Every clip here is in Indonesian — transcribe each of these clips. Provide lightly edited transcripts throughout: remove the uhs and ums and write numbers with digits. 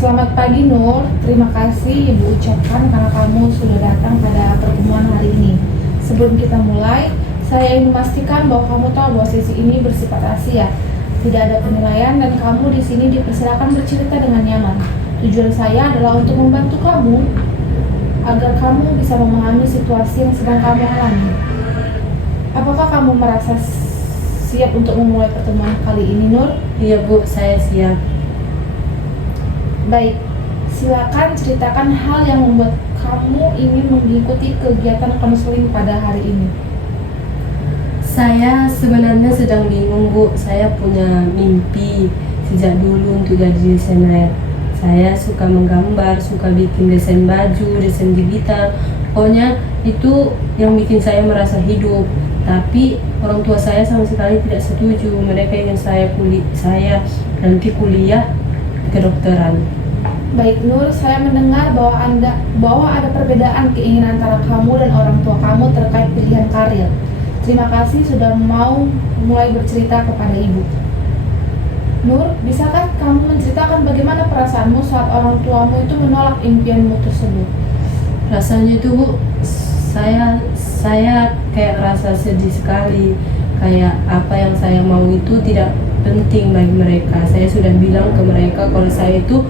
Selamat pagi Nur, terima kasih Ibu ucapkan karena kamu sudah datang pada pertemuan hari ini. Sebelum kita mulai, saya ingin memastikan bahwa kamu tahu bahwa sesi ini bersifat rahasia. Tidak ada penilaian dan kamu di sini dipersilakan bercerita dengan nyaman. Tujuan saya adalah untuk membantu kamu agar kamu bisa memahami situasi yang sedang kamu alami. Apakah kamu merasa siap untuk memulai pertemuan kali ini, Nur? Iya Bu, saya siap. Baik, silakan ceritakan hal yang membuat kamu ingin mengikuti kegiatan konseling pada hari ini. Saya sebenarnya sedang bingung Bu, saya punya mimpi sejak dulu untuk jadi desainer. Saya suka menggambar, suka bikin desain baju, desain gigitan. Pokoknya itu yang bikin saya merasa hidup. Tapi orang tua saya sama sekali tidak setuju. Mereka ingin saya nanti kuliah kedokteran. Baik Nur, saya mendengar bahwa ada perbedaan keinginan antara kamu dan orang tua kamu terkait pilihan karir. Terima kasih sudah mau mulai bercerita kepada Ibu. Nur, bisakah kamu menceritakan bagaimana perasaanmu saat orang tuamu itu menolak impianmu tersebut? Rasanya itu Bu, saya kayak rasa sedih sekali. Kayak apa yang saya mau itu tidak penting bagi mereka. Saya sudah bilang ke mereka kalau saya itu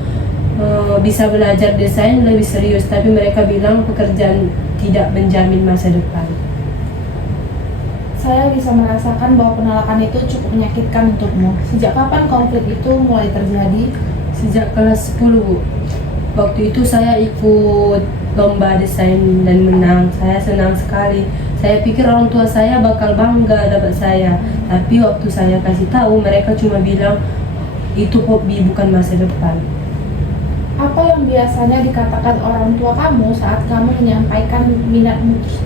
bisa belajar desain lebih serius, tapi mereka bilang pekerjaan tidak menjamin masa depan. Saya bisa merasakan bahwa penolakan itu cukup menyakitkan untukmu. Sejak kapan konflik itu mulai terjadi? Sejak kelas 10 Bu. Waktu itu saya ikut lomba desain dan menang. Saya senang sekali. Saya pikir orang tua saya bakal bangga dapat saya. Tapi waktu saya kasih tahu, mereka cuma bilang itu hobi bukan masa depan. Apa yang biasanya dikatakan orang tua kamu saat kamu menyampaikan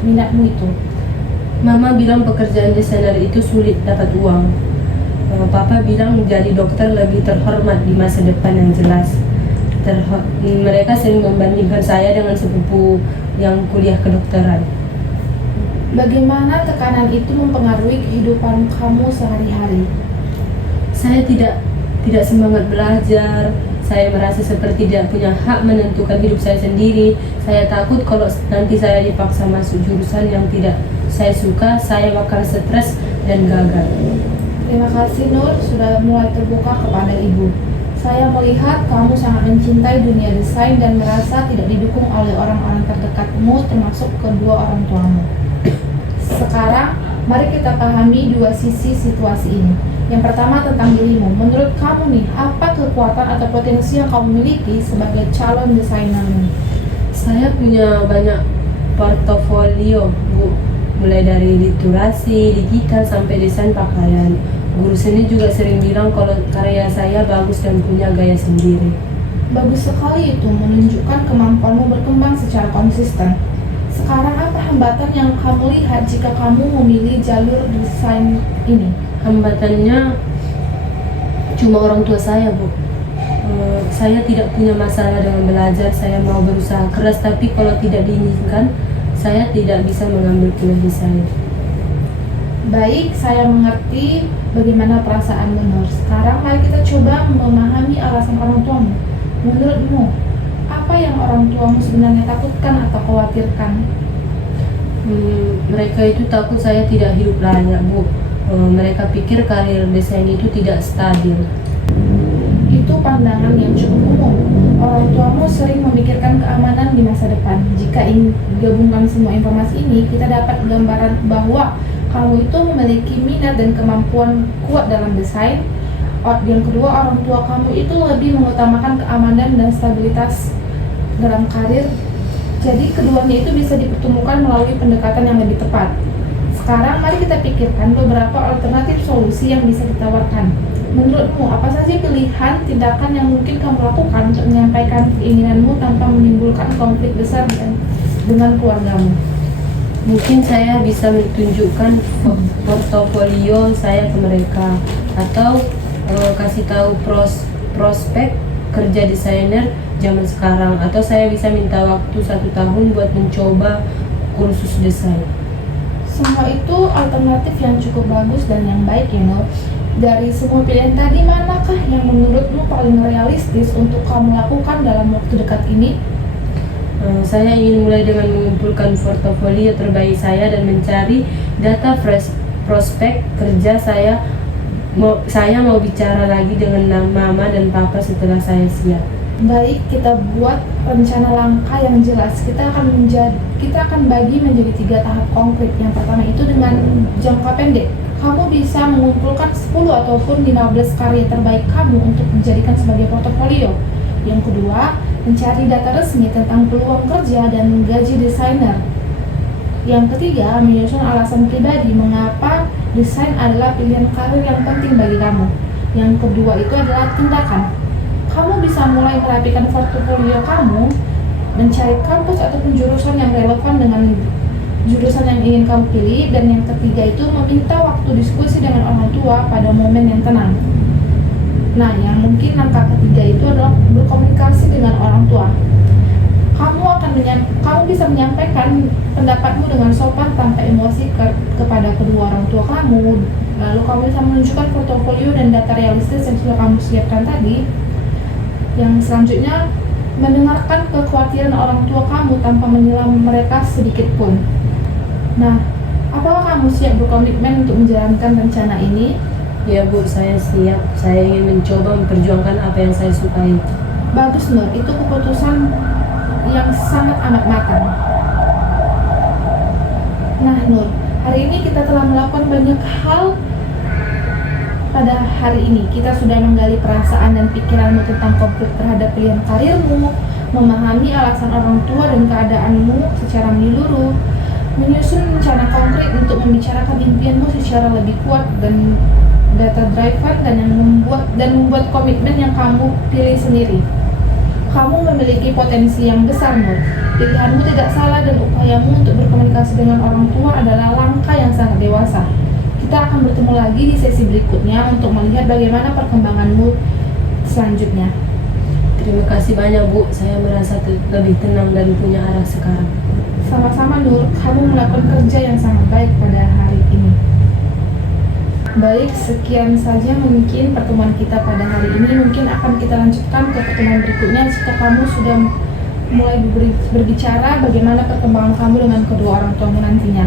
minatmu itu? Mama bilang pekerjaan desainer itu sulit dapat uang. Papa bilang jadi dokter lebih terhormat di masa depan yang jelas. Mereka sering membandingkan saya dengan sepupu yang kuliah kedokteran. Bagaimana tekanan itu mempengaruhi kehidupan kamu sehari-hari? Saya tidak semangat belajar. Saya merasa seperti tidak punya hak menentukan hidup saya sendiri. Saya takut kalau nanti saya dipaksa masuk jurusan yang tidak saya suka, saya bakal stres dan gagal. Terima kasih Nur sudah mulai terbuka kepada Ibu. Saya melihat kamu sangat mencintai dunia desain dan merasa tidak didukung oleh orang-orang terdekatmu termasuk kedua orang tuamu. Sekarang, mari kita pahami dua sisi situasi ini. Yang pertama tentang dirimu. Menurut kamu nih, apa kekuatan atau potensi yang kamu miliki sebagai calon desainer? Saya punya banyak portofolio Bu, mulai dari literasi, digital sampai desain pakaian. Guru seni juga sering bilang kalau karya saya bagus dan punya gaya sendiri. Bagus sekali itu, menunjukkan kemampuanmu berkembang secara konsisten. Sekarang apa hambatan yang kamu lihat jika kamu memilih jalur desain ini? Hambatannya cuma orang tua saya Bu. Saya tidak punya masalah dengan belajar, saya mau berusaha keras, tapi kalau tidak diinginkan, saya tidak bisa mengambil pilihan saya. Baik, saya mengerti bagaimana perasaan Nur. Sekarang mari kita coba memahami alasan orang tuamu. Menurutmu, apa yang orang tuamu sebenarnya takutkan atau khawatirkan? Mereka itu takut saya tidak hidup layak Bu. Mereka pikir karir desain itu tidak stabil. Itu pandangan yang cukup umum. Orang tuamu sering memikirkan keamanan di masa depan. Jika ingin gabungkan semua informasi ini, kita dapat gambaran bahwa kamu itu memiliki minat dan kemampuan kuat dalam desain. Yang kedua, orang tua kamu itu lebih mengutamakan keamanan dan stabilitas dalam karir. Jadi keduanya itu bisa dipertemukan melalui pendekatan yang lebih tepat. Sekarang mari kita pikirkan beberapa alternatif solusi yang bisa ditawarkan. Menurutmu, apa saja pilihan tindakan yang mungkin kamu lakukan untuk menyampaikan keinginanmu tanpa menimbulkan konflik besar dengan keluargamu? Mungkin saya bisa menunjukkan portofolio saya ke mereka, atau kasih tahu prospek kerja desainer zaman sekarang, atau saya bisa minta waktu 1 tahun buat mencoba kursus desain. Semua itu alternatif yang cukup bagus dan yang baik ya Nur. Dari semua pilihan tadi, manakah yang menurutmu paling realistis untuk kamu lakukan dalam waktu dekat ini? Saya ingin mulai dengan mengumpulkan portofolio terbaik saya dan mencari data prospek kerja saya. Saya mau bicara lagi dengan mama dan papa setelah saya siap. Baik, kita buat rencana langkah yang jelas. Kita akan bagi menjadi 3 tahap konkret. Yang pertama itu dengan jangka pendek. Kamu bisa mengumpulkan 10 ataupun 15 karya terbaik kamu untuk dijadikan sebagai portofolio. Yang kedua, mencari data resmi tentang peluang kerja dan gaji desainer. Yang ketiga, menyusun alasan pribadi mengapa desain adalah pilihan karir yang penting bagi kamu. Yang kedua itu adalah tindakan. Kamu bisa mulai merapikan portofolio kamu, mencari kampus ataupun jurusan yang relevan dengan jurusan yang ingin kamu pilih. Dan yang ketiga itu meminta waktu diskusi dengan orang tua pada momen yang tenang. Nah, yang mungkin langkah ketiga itu adalah berkomunikasi dengan orang tua. Kamu bisa menyampaikan pendapatmu dengan sopan tanpa emosi kepada kedua orang tua kamu. Lalu kamu bisa menunjukkan portofolio dan data realistis yang sudah kamu siapkan tadi. Yang selanjutnya, mendengarkan kekhawatiran orang tua kamu tanpa menyela mereka sedikit pun. Nah, apakah kamu siap berkomitmen untuk menjalankan rencana ini? Ya Bu, saya siap. Saya ingin mencoba memperjuangkan apa yang saya sukai. Bagus Nur, itu keputusan yang sangat amat matang. Nah Nur, hari ini kita telah melakukan banyak hal. Pada hari ini kita sudah menggali perasaan dan pikiranmu tentang konflik terhadap pilihan karirmu, memahami alasan orang tua dan keadaanmu secara menyeluruh, menyusun rencana konkret untuk membicarakan impianmu secara lebih kuat dan data driven, dan membuat komitmen yang kamu pilih sendiri. Kamu memiliki potensi yang besar, Nur. Pilihanmu tidak salah dan upayamu untuk berkomunikasi dengan orang tua adalah langkah yang sangat dewasa. Kita akan bertemu lagi di sesi berikutnya untuk melihat bagaimana perkembanganmu selanjutnya. Terima kasih banyak Bu, saya merasa lebih tenang dan punya arah sekarang. Sama-sama Nur, kamu melakukan kerja yang sangat baik pada hari ini. Baik, sekian saja mungkin pertemuan kita pada hari ini. Mungkin akan kita lanjutkan ke pertemuan berikutnya jika kamu sudah mulai berbicara bagaimana perkembangan kamu dengan kedua orang tuamu nantinya.